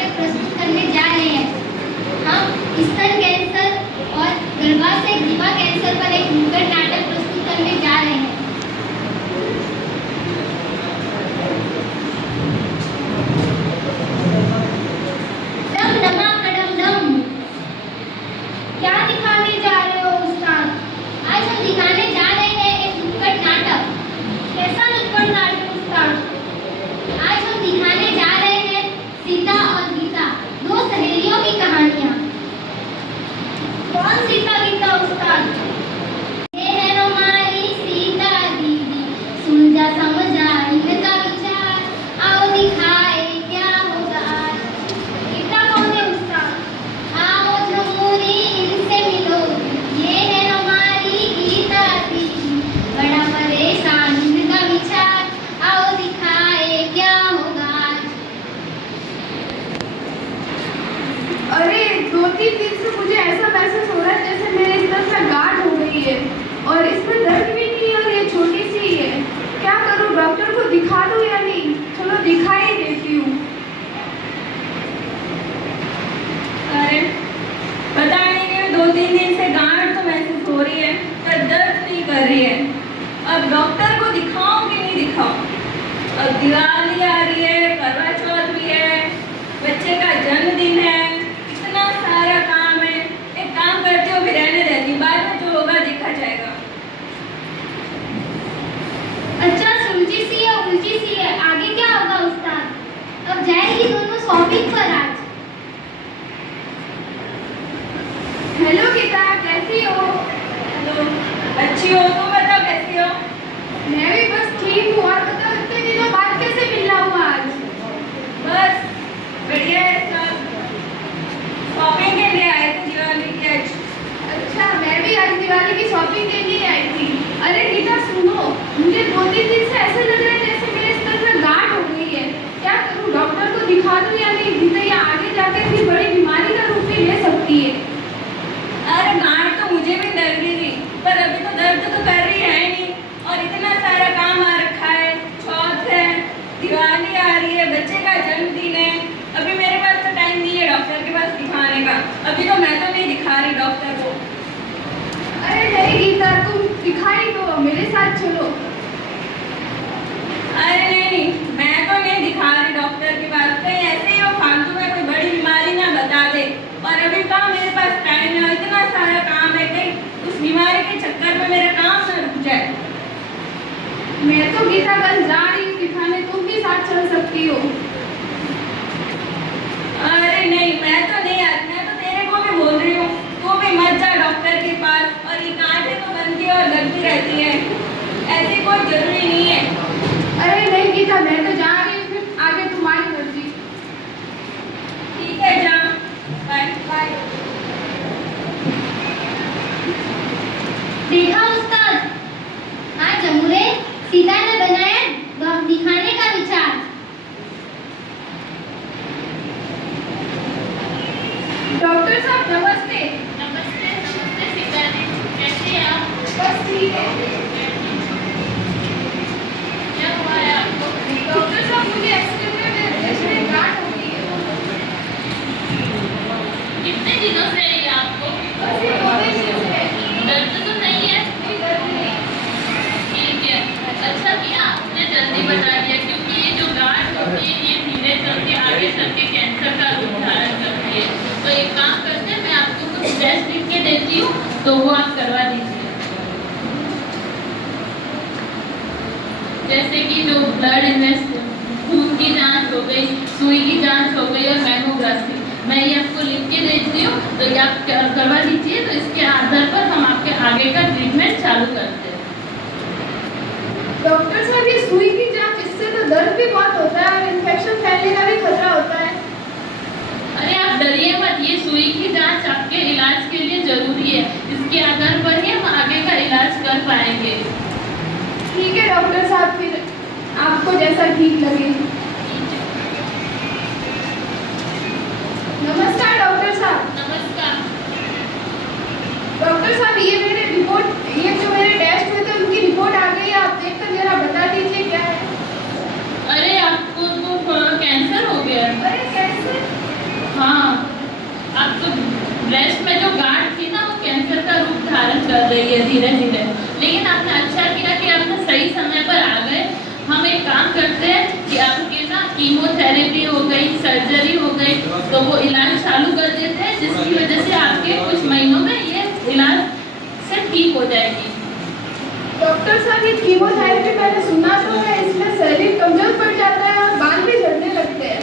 नाटक प्रस्तुत करने जा रहे हैं। हम स्तन कैंसर और गर्भाशय ग्रीवा कैंसर पर एक नुक्कड़ नाटक प्रस्तुत करने जा रहे हैं। डम डमा कडम डम। क्या दिखाने जा रहे हो उस्ताद? आज हम दिखाने जा रहे हैं एक नुक्कड़ नाटक। कैसा नुक्कड़ नाटक उस्ताद? आज हम दिखाने जा रहे हैं सीता और गीता, दो सहेलियों की कहानियां। कौन सीता गीता उस्ताद? ये है हमारी सीता दीदी, सुलझा समझा इनका विचार, आओ दिखाए क्या होगा आज। गीता कौन है उस्ताद? आओ झमूरी इनसे मिलो, ये है हमारी गीता दीदी, बड़ा परेशान इनका विचार, आओ दिखाए क्या होगा आज। अरे 2-3 दिन से मुझे ऐसा महसूस हो रहा है जैसे मेरे इस तरफ से गांठ हो गई है और इसमें दर्द भी नहीं है और ये छोटी सी ही है। क्या करूं, डॉक्टर को दिखा दूं या नहीं? चलो दिखा ही देती हूँ। अरे पता नहीं क्यों 2-3 दिन से गांठ तो महसूस हो रही है पर दर्द नहीं कर रही है। अब डॉक्टर को दिखाऊं कि नहीं दिखाऊं? अब दिवाली आ रही है, करवा चौथ भी है, बच्चे का जन्मदिन है, इतना सारा काम है। एक काम करती हूँ, फिर रहने देती हूँ, बाद में जो होगा देखा जाएगा। अच्छा सुलझी सी है उलझी सी है, आगे क्या होगा उस्ताद? अब जाएगी दोनों शॉपिंग पर आज। हेलो गीता, कैसी हो? हेलो, अच्छी हो? तुम बताओ कैसी हो? मैं भी बस ठीक हूँ। और बताओ इतने दिनों बाद कैसे मिलना हुआ आज? बस बढ़िया है सब। शॉपिंग के लिए आए थे दिवाली की आज। अच्छा, मैं भी आज दिवाली की शॉपिंग के लिए आई थी। अरे गीता सुनो, मुझे 2-3 दिन से ऐसे लग रहा है जैसे मेरे इस तरफ में गांठ हो गई है। क्या करूं, डॉक्टर को दिखा दूं या नहीं? गीता, ये आगे जाकर भी बड़ी बीमारी का रूप भी ले सकती है। अरे गांठ तो मुझे भी लग रही थी पर अभी तो दर्द तो कर रही है नहीं, और इतना सारा काम आ रखा है, चौथ है, दिवाली आ रही है, बच्चे का जन्मदिन है। अभी मेरे पास तो टाइम नहीं है डॉक्टर के पास दिखाने का। अभी तो मैं तो नहीं दिखा रही डॉक्टर को। अरे नहीं गीता, तुम दिखाई दो, मेरे साथ चलो। अरे नहीं, मैं तो नहीं दिखा रही डॉक्टर के पास। कहीं ऐसे ही वो फालतू में कोई बड़ी बीमारी ना बता दे, और अभी कहाँ मेरे पास टाइम है, इतना सारा काम है, कहीं उस बीमारी के चक्कर में मेरा काम ना रुक जाए। मैं तो गीता कल जा रही हूँ दिखाने, तुम भी साथ चल सकती हो। अरे नहीं, मैं तो नहीं आती। मैं तो तेरे को भी बोल रही हूँ, तू भी मत जा डॉक्टर के पास। और ये गांठें तो बनती है और लगती रहती है, ऐसी कोई जरूरी नहीं है। अरे नहीं गीता, मैं तो जा रही हूँ, फिर आगे तुम्हारी मर्जी। ठीक है, जा, बाय बाय। देखा उस्ताद, आज जमुरे सीता ने बनाया दिखाने का विचार। डॉक्टर साहब नमस्ते। नमस्ते नमस्ते सीता जी, कैसे हैं आप? बस ठीक है। क्या हुआ है आपको? डॉक्टर साहब, मुझे एक्सीडेंट में मेरे ब्रेस्ट में गांठ हो गई है। कितने दिनों से है ये आपको? बस ये 2 दिन से है। दर्द तो नहीं है? कोई दर्द नहीं। ठीक है, अच्छा किया आपने जल्दी बता दिया, क्योंकि ये जो गांठ होती है ये धीरे चलते आगे चल के कैंसर का रूप धारण करती है। तो एक काम करते हैं, मैं आपको कुछ टेस्ट लिख के देती हूँ, तो वो आप करवा दीजिए। जैसे कि जो ब्लड इन्वेस्ट, खून की जांच हो गई, सुई की जांच हो गई और मैमोग्राफी, मैं ये आपको लिख के देती हूँ, तो ये आप करवा दीजिए। तो इसके आधार पर हम आपके आगे का ट्रीटमेंट चालू करते हैं। डॉक्टर साहब, ये सुई की जांच, इससे तो दर्द भी बहुत होता है और इन्फेक्शन फैलने का भी खतरा होता है। अरे आप डरिए मत, ये सुई की जांच आपके इलाज के लिए जरूरी है। इसके आधार पर ही हम आगे का इलाज कर पाएंगे। ठीक है डॉक्टर साहब, फिर आपको जैसा ठीक लगे। नमस्कार डॉक्टर साहब। नमस्कार। डॉक्टर साहब, ये मेरे रिपोर्ट, ये जो मेरे टेस्ट हुए थे उनकी रिपोर्ट आ गई है, आप देखकर जरा बता दीजिए क्या है। अरे आपको तो कैंसर हो गया है। अरे कैसे? तो वो इलाज चालू कर देते हैं, जिसकी वजह से आपके कुछ महीनों में ये इलाज से ठीक हो जाएगी। डॉक्टर साहब, ये कीमोथेरेपी मैंने सुना तो है, इसमें शरीर कमजोर पड़ जाता है और बाल भी झड़ने लगते हैं।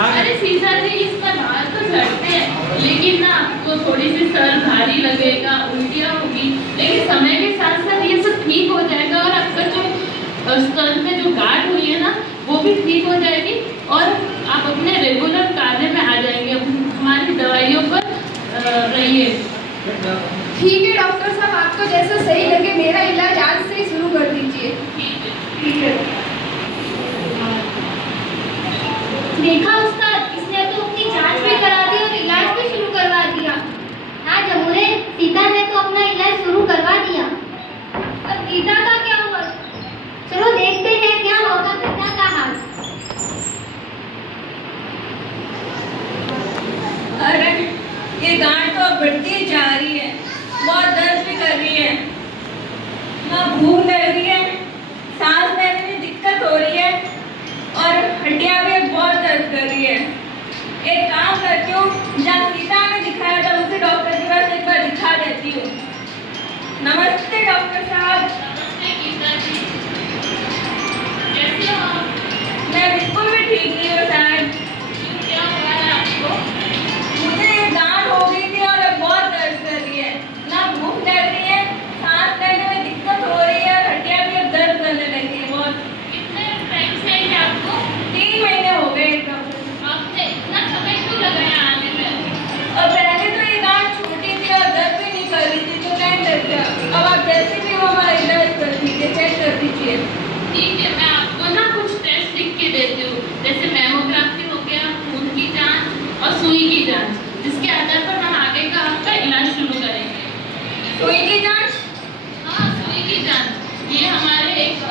अरे सीता जी, इसका बाल तो झड़ते हैं, लेकिन ना आपको थोड़ी सी सर भारी लगेगा, उल्टियाँ होगी, लेकिन समय के साथ साथ ये सब ठीक हो जाएगा और आपका जो सर में जो गांठ हुई है ना, वो भी ठीक हो जाएगी और आप अपने रेगुलर कार्य में आ जाएंगे। हमारी दवाइयों पर रहिए। ठीक है डॉक्टर साहब, आपको जैसा सही लगे मेरा इलाज आज से ही शुरू कर दीजिए। ठीक है। देखा उस्ताद, इसने तो अपनी जांच भी करा दी और इलाज भी शुरू करवा दिया। हाँ जमुने, सीता ने तो अपना इलाज शुरू करवा दिया। अब गीता का क्या हुआ? चलो देखते हैं क्या होगा गीता का हाल। अरे ये गांठ तो अब बढ़ती जा रही है, बहुत दर्द भी कर रही है, ना भूख लग रही है, सांस लेने में दिक्कत हो रही है और हड्डियां भी बहुत दर्द कर रही है। एक काम करती हूँ, जहाँ सीता ने दिखाया था उसे डॉक्टर के पास एक बार दिखा देती हूँ। नमस्ते डॉक्टर साहब। नमस्ते गीता जी, कैसे हो आप? मैं बिल्कुल भी ठीक नहीं हूँ साहब। क्या हुआ है आपको? मुझे ये गांठ हो गई थी और अब बहुत दर्द कर रही है, ना भूख लग रही है, सांस लेने में दिक्कत हो रही है और हड्डियां भी अब दर्द करने लगी है बहुत। कितने टाइम से है ये आपको? 3 महीने हो गए डॉक्टर। आपने इतना समय क्यों लगाया आने में? और पहले तो ये गांठ छोटी थी और दर्द भी नहीं कर रही थी, तो टाइम लग गया। अब आप जैसे भी हो हमारा इलाज कर दीजिए, चेक कर दीजिए। ठीक है, मैं आपको ना कुछ टेस्ट लिख के देती हूँ, जैसे मेमोग्राफी हो गया, खून की जांच और सुई की जांच, जिसके आधार पर हम आगे का आपका इलाज शुरू करेंगे। सुई की जांच? हाँ, सुई की जांच ये हमारे एक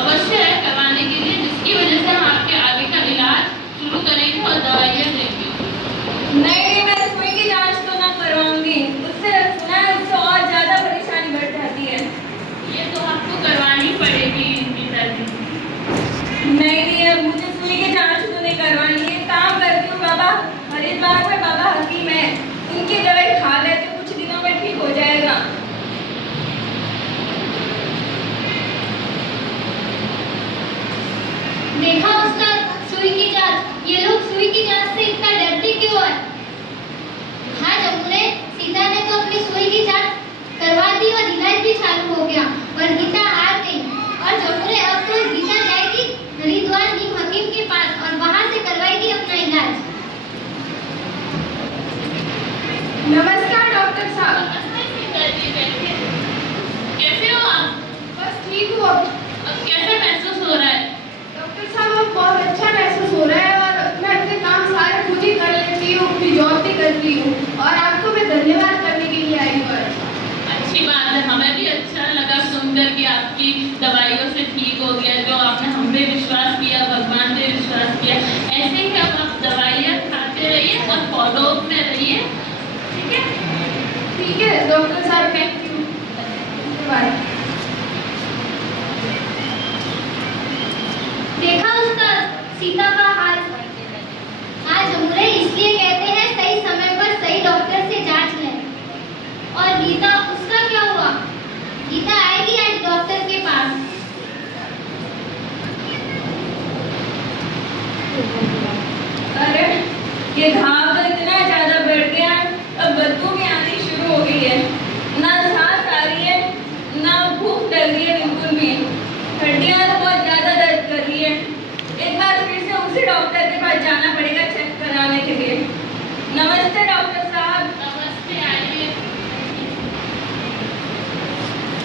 अवश्य है करवाने के लिए, जिसकी वजह से हम आपके आगे का इलाज शुरू करेंगे और दवाइयाँ देंगे। नहीं, मैं सुई की जांच तो ना करवाऊंगी, उससे सुना है उससे और ज्यादा परेशानी बढ़ जाती है। ये तो आपको करवानी पड़ेगी गीता जी। नहीं, अब मुझे सुई की जांच तो नहीं करवानी है। काम करती हूँ, बाबा हरिद्वार में बाबा हकीम है, उनकी दवाई खा लेती हूँ, कुछ दिनों में ठीक हो जाएगा। देखा उस्ताद, सुई की जांच। ये लोग सुई की जांच से इतना डरते क्यों है? हाँ जमुने, सीता ने तो अपनी सुई की जांच करवा दी और इलाज भी चालू हो गया और गीता हार गई। और जमुने, अब तो गीता जाएगी हरिद्वार नीम हकीम के पास और वहां से करवाएगी अपना इलाज। नमस्कार डॉक्टर साहब। नमस्ते सीता जी, बैठिए। कैसे हो आप? बस ठीक हूँ। अब कैसा महसूस हो रहा है? डॉक्टर साहब, अब बहुत अच्छा महसूस हो रहा है और मैं अपने काम सारे खुद ही कर लेती हूँ, अपनी जॉब भी करती हूँ और आपको मैं धन्यवाद करने के लिए आई हूँ। अच्छी बात है, हमें भी अच्छा लगा सुनकर कि आपकी दवाइयों से ठीक हो गया, जो आपने हम पे विश्वास किया, भगवान पे विश्वास किया। ऐसे ही अब आप दवाइयाँ खाते रहिए और फॉलो अप में रहिए, ठीक है? ठीक है डॉक्टर साहब, थैंक यू। धन्यवाद। देखा उस्ताद, सीता का हाल। हाँ जमुने, इसलिए कहते हैं सही समय पर सही डॉक्टर से जांच लें। और गीता, उसका क्या हुआ? गीता आएगी आज डॉक्टर के पास। अरे ये घाव तो इतना ज्यादा बढ़ गया, अब बदबू भी आनी शुरू हो गई है, ना सांस आ रही है, ना भूख लग रही है बिल्कुल भी, हड्डियां तो बहुत ज्यादा दर्द कर रही है। एक बार फिर से उसी डॉक्टर के पास जाना पड़ेगा चेक कराने के लिए। नमस्ते डॉक्टर साहब। नमस्ते, आइए।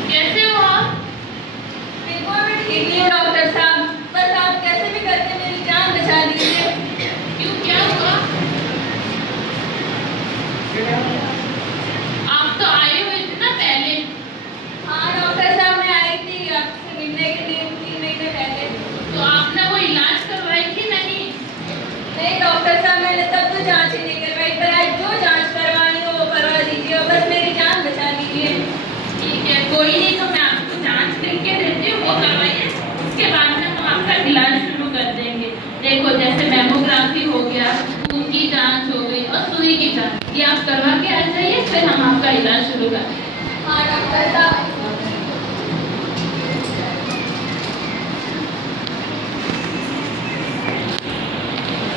कैसे हो आप? बिल्कुल भी ठीक नहीं हूँ डॉक्टर साहब, बस आप कैसे भी करके मेरी जान बचा दीजिए। क्यों, क्या हुआ? आप तो आए हुए थे ना पहले? हाँ डॉक्टर साहब, मैं आई थी आपसे मिलने के लिए 3 महीने पहले। तो आपने वो इलाज करवाई कि नहीं? नहीं डॉक्टर साहब, मैंने तब तो जांच ही नहीं करवाई, पर आज जो जांच करवानी हो वो करवा दीजिए और बस मेरी जान बचा दीजिए। ठीक है, कोई नहीं, तो मैं आपको जांच लिख के देती हूँ, वो करवाइए, उसके बाद में हम आपका इलाज शुरू कर देंगे। देखो, जैसे मेमोग्राफी हो गया, खून ये आप करवा के आ जाइए, फिर हम आपका इलाज शुरू करें। हाँ डॉक्टर साहब।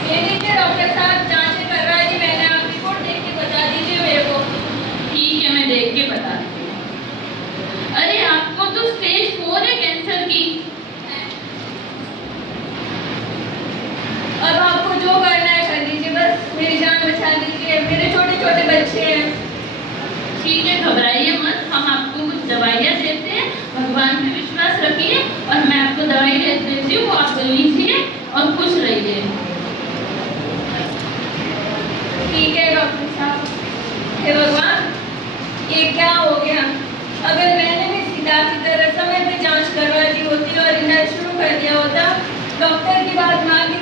ये लीजिए डॉक्टर साहब, जांचें करवा दी मैंने, आप रिपोर्ट देख के बता दीजिए मेरे को। ठीक है, मैं देख के बताती हूँ। अरे आपको तो स्टेज 4 है कैंसर की। अब आपको जो करना है कर लीजिए, बस मेरी जान बचा लीजिए, मेरे छोटे छोटे बच्चे हैं। ठीक है, घबराइए मत, हम आपको कुछ दवाइयाँ देते हैं, भगवान पे विश्वास रखिए और मैं आपको दवाई देती हूँ, वो आप लीजिए और खुश रहिए। ठीक है डॉक्टर साहब। हे भगवान, ये क्या हो गया? अगर मैंने भी सीधा की तरह समय पे जांच करवा दी होती और इलाज शुरू कर दिया होता, डॉक्टर की बात मान ली